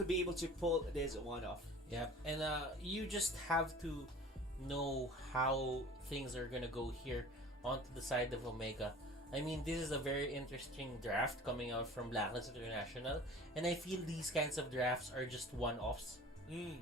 could be able to pull this one off. Yeah, and you just have to know how things are gonna go here onto the side of Omega. I mean, this is a very interesting draft coming out from Blacklist International, and I feel these kinds of drafts are just one-offs.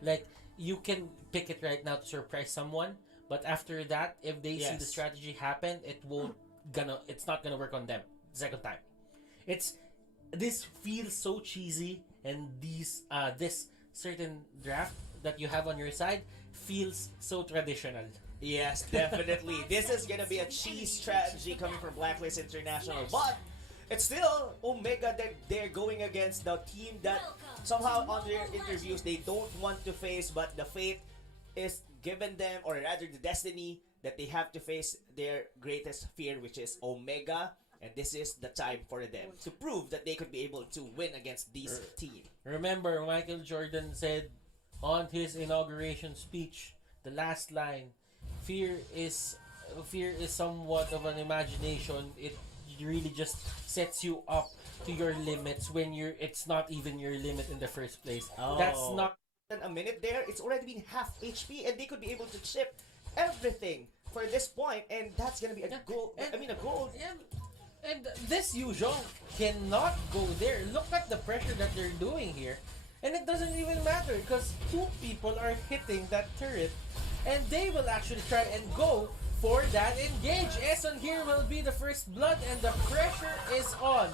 Like, you can pick it right now to surprise someone, but after that, if they see the strategy happen, it's not gonna work on them the second time. This feels so cheesy, and this certain draft that you have on your side feels so traditional. Yes, definitely. This is gonna be a cheese strategy coming from Blacklist International, but it's still Omega that they're going against the team that somehow on their interviews they don't want to face, but the fate is given them, or rather the destiny that they have to face their greatest fear, which is Omega. And this is the time for them to prove that they could be able to win against this team. Remember, Michael Jordan said on his inauguration speech, the last line, fear is somewhat of an imagination. It really just sets you up to your limits when it's not even your limit in the first place. That's not a minute there. It's already been half HP, and they could be able to chip everything for this point, and that's gonna be a goal. A goal. Yeah. And this Yuzhong cannot go there. Look at the pressure that they're doing here. And it doesn't even matter because two people are hitting that turret. And they will actually try and go for that engage. Eson here will be the first blood and the pressure is on.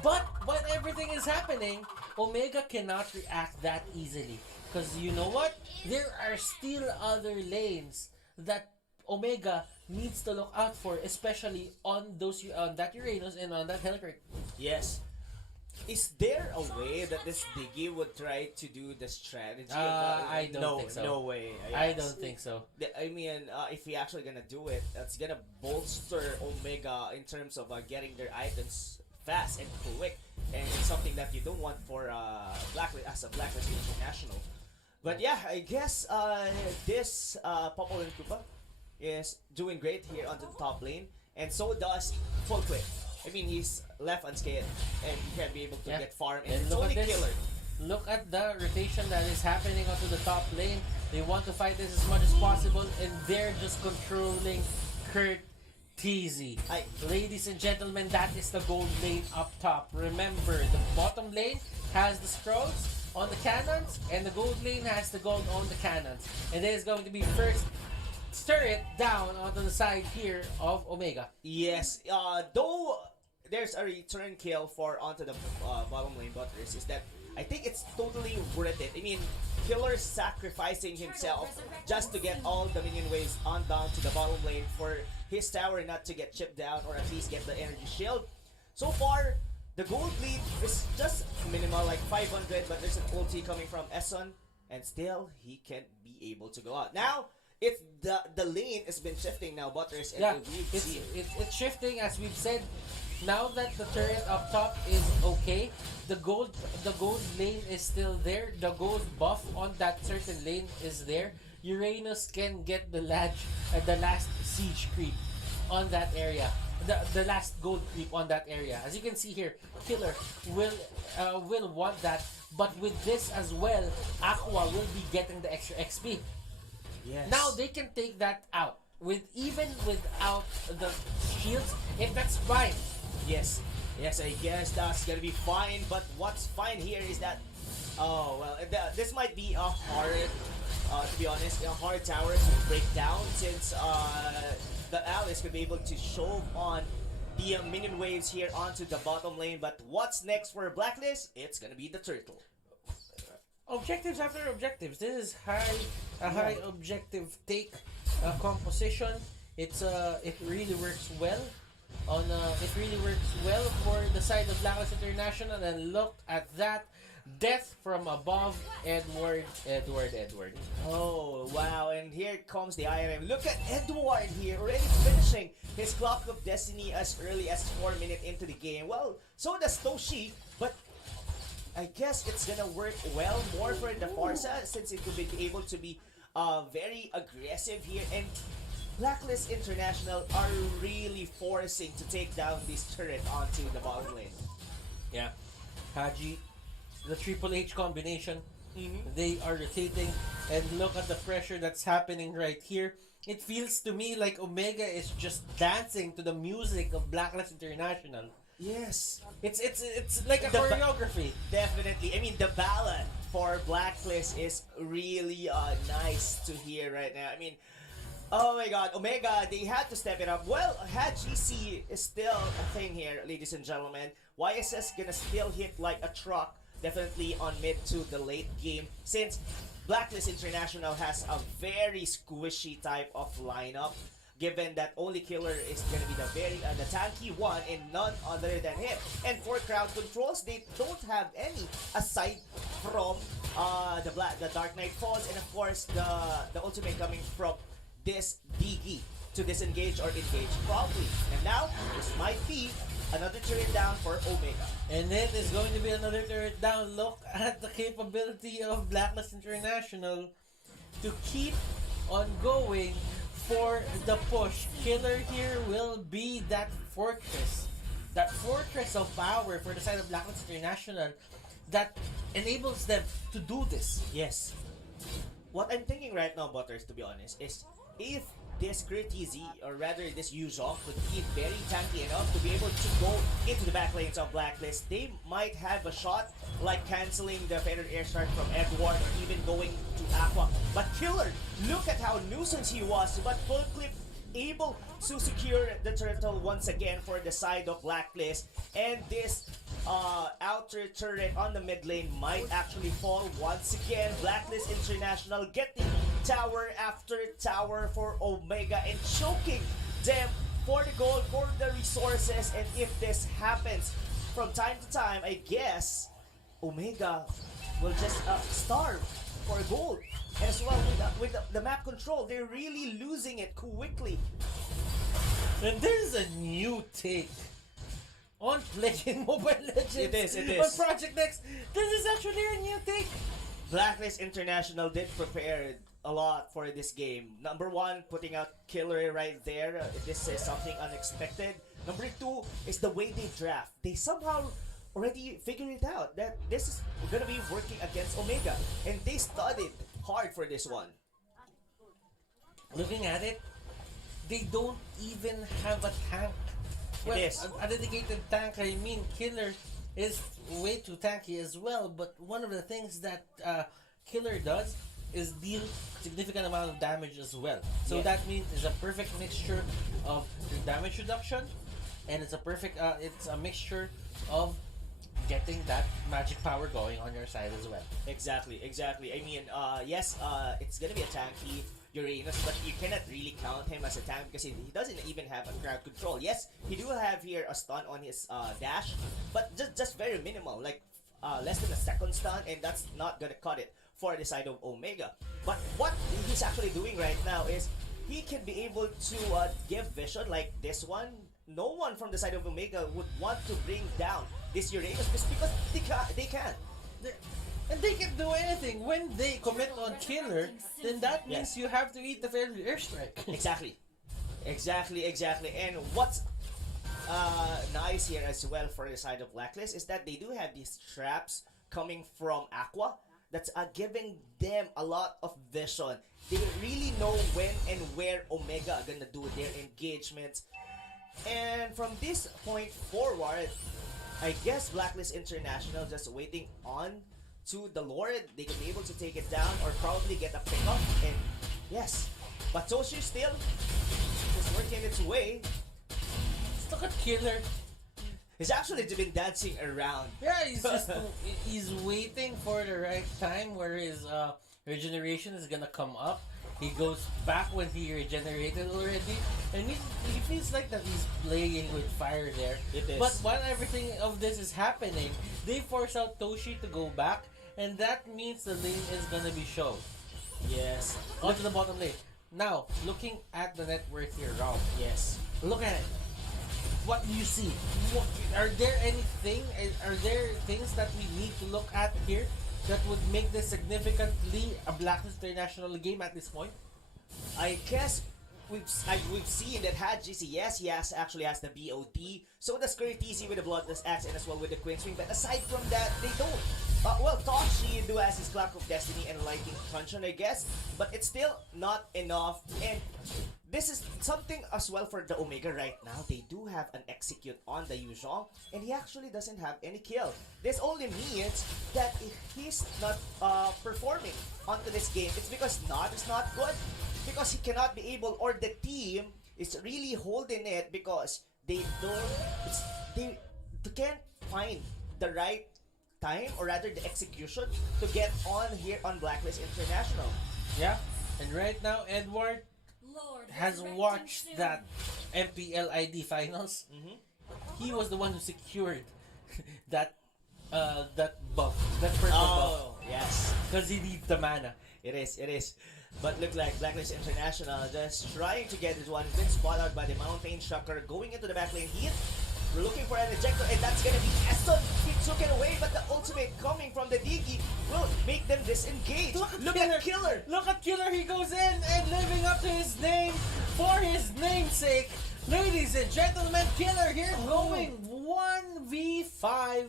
But when everything is happening, Omega cannot react that easily. Because you know what? There are still other lanes that Omega needs to look out for, especially on that Uranus and on that Hellcrit. Yes. Is there a way that this Diggy would try to do the strategy? I don't think so. No way. I don't think so. I mean, if he actually gonna do it, that's gonna bolster Omega in terms of getting their items fast and quick, and it's something that you don't want for Blacklist International. But yeah, I guess this Popol and Koopa is doing great here onto the top lane, and so does Full Quick. I mean, he's left unscathed, and he can be able to get farm, and it's only Killer. Look at the rotation that is happening onto the top lane. They want to fight this as much as possible, and they're just controlling Kurt TZ. Ladies and gentlemen, that is the gold lane up top. Remember, the bottom lane has the scrolls on the cannons, and the gold lane has the gold on the cannons. And it is going to be first turret down onto the side here of Omega. Yes, though there's a return kill for onto the bottom lane Butters, is that I think it's totally worth it. I mean, Killer sacrificing himself just to get all the minion waves on down to the bottom lane for his tower not to get chipped down, or at least get the energy shield. So far, the gold lead is just minimal, like 500, but there's an ulti coming from Eson, and still he can't be able to go out. Now, it's the lane has been shifting now, Butters, and it's shifting as we've said. Now that the turret up top is okay, the gold lane is still there. The gold buff on that certain lane is there. Uranus can get the last siege creep on that area. The last gold creep on that area. As you can see here, Killer will want that, but with this as well, Aqua will be getting the extra XP. Yes. Now they can take that out even without the shields, if that's fine. Yes, I guess that's gonna be fine. But what's fine here is that, this might be a hard, to be honest, a hard tower to break down, since the allies could be able to shove on the minion waves here onto the bottom lane. But what's next for Blacklist? It's gonna be the turtle. Objectives after objectives. This is a high objective take composition. It really works well. It really works well for the side of Blacklist International. And look at that. Death from above, Edward. Oh, wow. And here comes the IRM. Look at Edward here, already finishing his Clock of Destiny as early as 4 minutes into the game. Well, so does Toshi, but I guess it's gonna work well more for the Forza, since it will be able to be very aggressive here. And Blacklist International are really forcing to take down this turret onto the bottom lane. Yeah. Haji the Triple H combination. Mhm. They are rotating, and look at the pressure that's happening right here. It feels to me like Omega is just dancing to the music of Blacklist International. Yes. It's like a The ba- choreography. Definitely. I mean, the ballad for Blacklist is really nice to hear right now. I mean, oh my god, Omega, they had to step it up. Well, had GC is still a thing here, ladies and gentlemen. YSS gonna still hit like a truck, definitely on mid to the late game, since Blacklist International has a very squishy type of lineup. Given that only Killer is gonna be the tanky one and none other than him. And for crowd controls, they don't have any aside from the Dark Knight Falls, and of course the ultimate coming from this DG to disengage or engage probably. And now this might be another turret down for Omega. And then there's going to be another turret down. Look at the capability of Blacklist International to keep on going for the push. Killer here will be that fortress of power for the side of Blacklist International that enables them to do this. Yes. What I'm thinking right now, Butters, to be honest, is if this Curtizi, or rather this Yuzhong, could be very tanky enough to be able to go into the back lanes of Blacklist, they might have a shot like canceling the feathered airstrike from Edward or even going to Aqua. But Killer, look at how nuisance he was, but Full Clip able to secure the turtle once again for the side of Blacklist, and this outer turret on the mid lane might actually fall once again. Blacklist International getting tower after tower for Omega and choking them for the gold, for the resources. And if this happens from time to time, I guess Omega will just starve for gold. And as well with the map control, they're really losing it quickly. And there's a new take on playing Mobile Legends. It is. On Project X. This is actually a new take. Blacklist International did prepare a lot for this game. Number one, putting out Killer right there. This is something unexpected. Number two is the way they draft. They somehow already figured it out that this is gonna be working against Omega, and they studied hard for this one. Looking at it, they don't even have a tank. Well, It is. a dedicated tank. I mean, Killer is way too tanky as well. But one of the things that Killer does is deal significant amount of damage as well. So Yeah. that means it's a perfect mixture of damage reduction, and it's a mixture of getting that magic power going on your side as well. Exactly. I mean, yes, it's gonna be a tanky Uranus, but you cannot really count him as a tank because he doesn't even have a crowd control. Yes, he do have here a stun on his dash, but just very minimal, like less than a second stun, and that's not gonna cut it for the side of Omega. But what he's actually doing right now is he can be able to give vision like this one. No one from the side of Omega would want to bring down this Uranus just because they can. And they can do anything. When they commit on Killer, then that means Yes. you have to eat the fair airstrike. Exactly. And what's nice here as well for the side of Blacklist is that they do have these traps coming from Aqua that's giving them a lot of vision. They really know when and where Omega are gonna do their engagements. And from this point forward, I guess Blacklist International just waiting on to the Lord. They could be able to take it down or probably get a pickup. And yes, but Toshi still just working its way. Look at Killer. He's actually been dancing around. Yeah, he's waiting for the right time where his regeneration is gonna come up. He goes back when he regenerated already, and he feels like that he's playing with fire there. It is. But while everything of this is happening, they force out Toshi to go back, and that means the lane is gonna be shown Yes. onto the bottom lane. Now, looking at the net worth here, Rob. Yes. Look at it. What do you see? Are there things that we need to look at here that would make this significantly a Blacklist International game at this point? I guess we've seen that Hajisi, yes, he actually has the BOD. So does Curtizi with the Bloodless Axe and as well with the Queen Swing. But aside from that, they don't. Well, Toshi do has his Clock of Destiny and Lightning Puncheon, I guess, but it's still not enough. And this is something as well for the Omega right now. They do have an execute on the Yuzhong, and he actually doesn't have any kill. This only means that if he's not performing onto this game, it's because Nod is not good, because he cannot be able, or the team is really holding it because they don't, they can't find the right time, or rather the execution, to get on here on Blacklist International. Yeah, and right now Edward has watched that MPL ID finals. He was the one who secured that that buff, that purple buff, Oh, yes. because he needs the mana. It is. But look like Blacklist International just trying to get this one. Been spotted out by the Mountain Shocker going into the back lane. We're looking for an ejector, and that's gonna be Eston. He took it away, but the ultimate coming from the Digi will make them disengage. Look at Killer! Look at Killer, he goes in and living up to his name for his namesake. Ladies and gentlemen, Killer here going 1v5.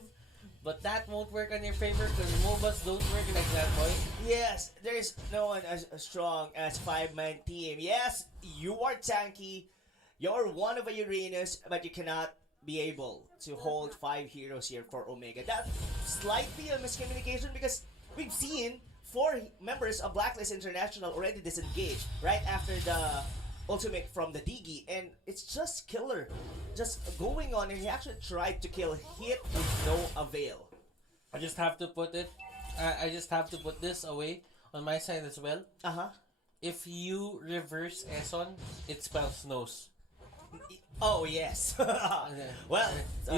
But that won't work on your favor because MOBAs don't work like that, boy. Yes, there's no one as strong as 5-man team. Yes, you are tanky. You're one of a Uranus, but you cannot be able to hold 5 heroes here for Omega. That's slightly a miscommunication because we've seen 4 members of Blacklist International already disengaged right after the ultimate from the Digi, and it's just Killer just going on, and he actually tried to kill Hit with no avail. I just have to put this away on my side as well. If you reverse Eson, it spells nose. Oh, yes. Well,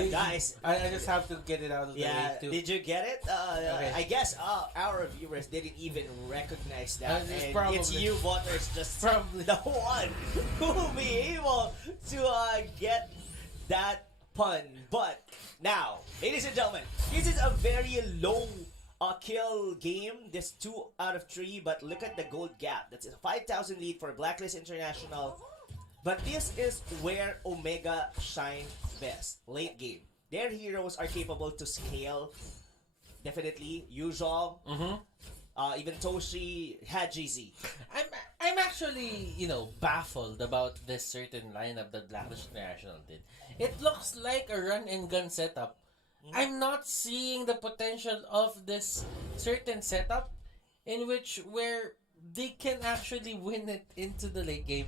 guys. I just have to get it out of the way too. Did you get it? Okay. I guess our viewers didn't even recognize that. And probably. it's you, voters, just Probably. the one who will be able to get that pun. But now, ladies and gentlemen, this is a very low kill game. This 2 out of 3, but look at the gold gap. That's a 5,000 lead for Blacklist International. But this is where Omega shine best. Late game. Their heroes are capable to scale. Definitely. Yuzhong. Even Toshi had GZ. I'm actually, baffled about this certain lineup that Blacklist International did. It looks like a run and gun setup. I'm not seeing the potential of this certain setup in which where they can actually win it into the late game.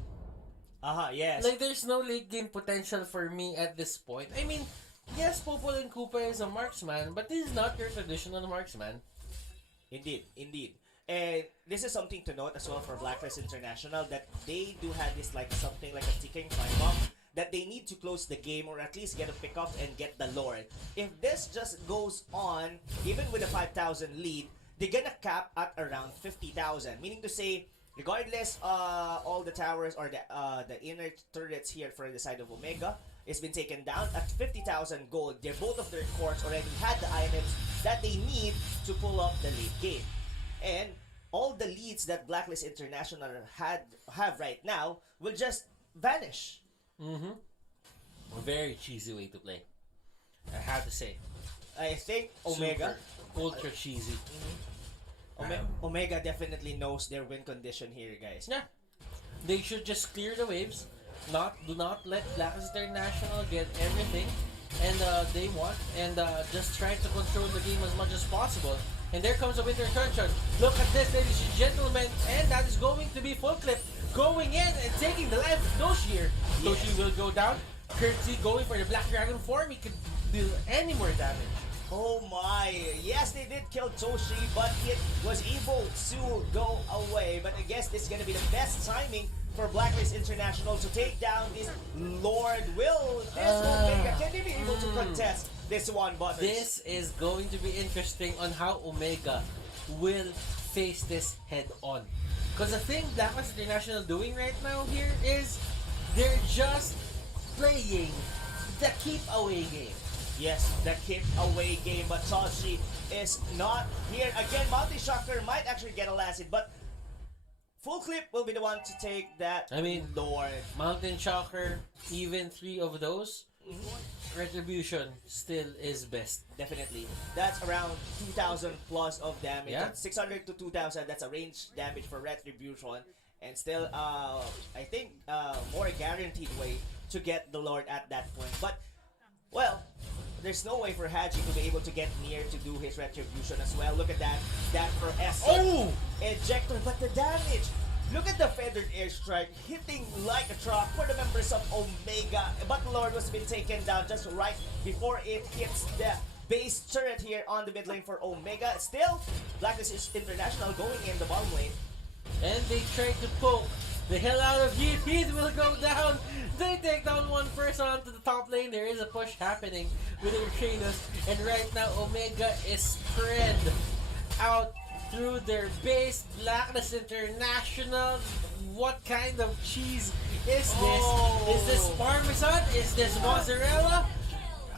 Yes. Like, there's no late game potential for me at this point. I mean, yes, Popol and Koopa is a marksman, but this is not your traditional marksman. Indeed. And this is something to note as well for Blacklist International, that they do have this something like a ticking time bomb that they need to close the game, or at least get a pick up and get the Lord. If this just goes on, even with a 5,000 lead, they're gonna cap at around 50,000. Meaning to say, regardless, all the towers or the inner turrets here for the side of Omega has been taken down at 50,000 gold. Both of their cores already had the items that they need to pull up the late game, and all the leads that Blacklist International have right now will just vanish. A very cheesy way to play, I have to say. I think Omega, ultra cheesy. Omega definitely knows their win condition here, guys. Yeah, they should just clear the waves. Do not let Blacklist International get everything and they want, and just try to control the game as much as possible. And there comes a Winter Truncheon. Look at this, ladies and gentlemen, and that is going to be full clip, going in and taking the life of Toshi here. Yes. Toshi will go down. Curtsy going for the Black Dragon form. He could deal any more damage. Oh my! Yes, they did kill Toshi, but it was able to go away. But I guess this is gonna be the best timing for Blacklist International to take down this Lord. Will this Omega, can they be able to contest this one, Butters? This is going to be interesting on how Omega will face this head on. Because the thing Blacklist International doing right now here is they're just playing the keep away game. Yes, the kick away game, but Toshi is not here. Again, Mountain Shocker might actually get a last hit, but Full Clip will be the one to take that. I mean, Lord. Mountain Shocker, even 3 of those. Retribution still is best. Definitely. That's around 2,000 plus of damage. Yeah. That's 600 to 2,000. That's a range damage for Retribution. And still, I think, more guaranteed way to get the Lord at that point. But, well, there's no way for Haji to be able to get near to do his Retribution as well. Look at that. That for S. Oh! Ejector. But the damage. Look at the feathered airstrike hitting like a truck for the members of Omega. But Lord was been taken down just right before it hits the base turret here on the mid lane for Omega. Still, Blacklist is International going in the bottom lane. And they try to poke the hell out of Heat. Heat will go down. They take down one person onto the top lane. There is a push happening with Urchanos. And right now, Omega is spread out through their base. Blacklist International. What kind of cheese is this? Oh. Is this Parmesan? Is this mozzarella?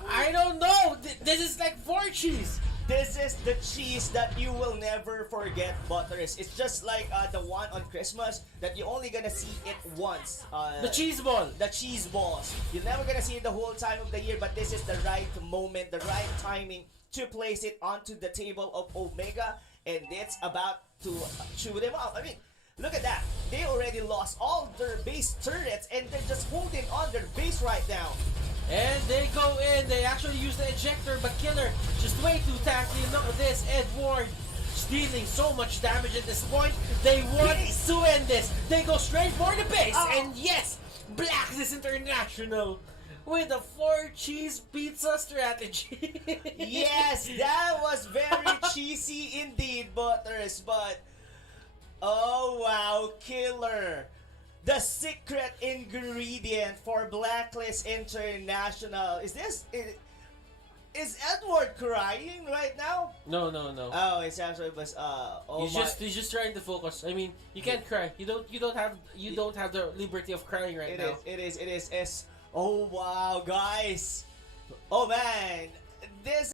I don't know. This is like 4 cheese. This is the cheese that you will never forget, Butters. It's just like the one on Christmas that you're only gonna see it once. The cheese ball. The cheese balls. You're never gonna see it the whole time of the year, but this is the right moment, the right timing to place it onto the table of Omega, and it's about to chew them up. I mean, look at that. They already lost all their base turrets, and they're just holding on their base right now. And they go in. They actually use the ejector, but Killer just way too tanky. Look at this. Edward dealing so much damage at this point. They want to end this. They go straight for the base. And yes, Blacklist International with a 4 cheese pizza strategy. Yes, that was very cheesy indeed, Butters. But, oh wow, Killer. The secret ingredient for Blacklist International. Is Edward crying right now? No. Oh, it's actually was oh He's just trying to focus. I mean, you can't cry. You don't have the liberty of crying right now. It is. Oh wow, guys. Oh man. This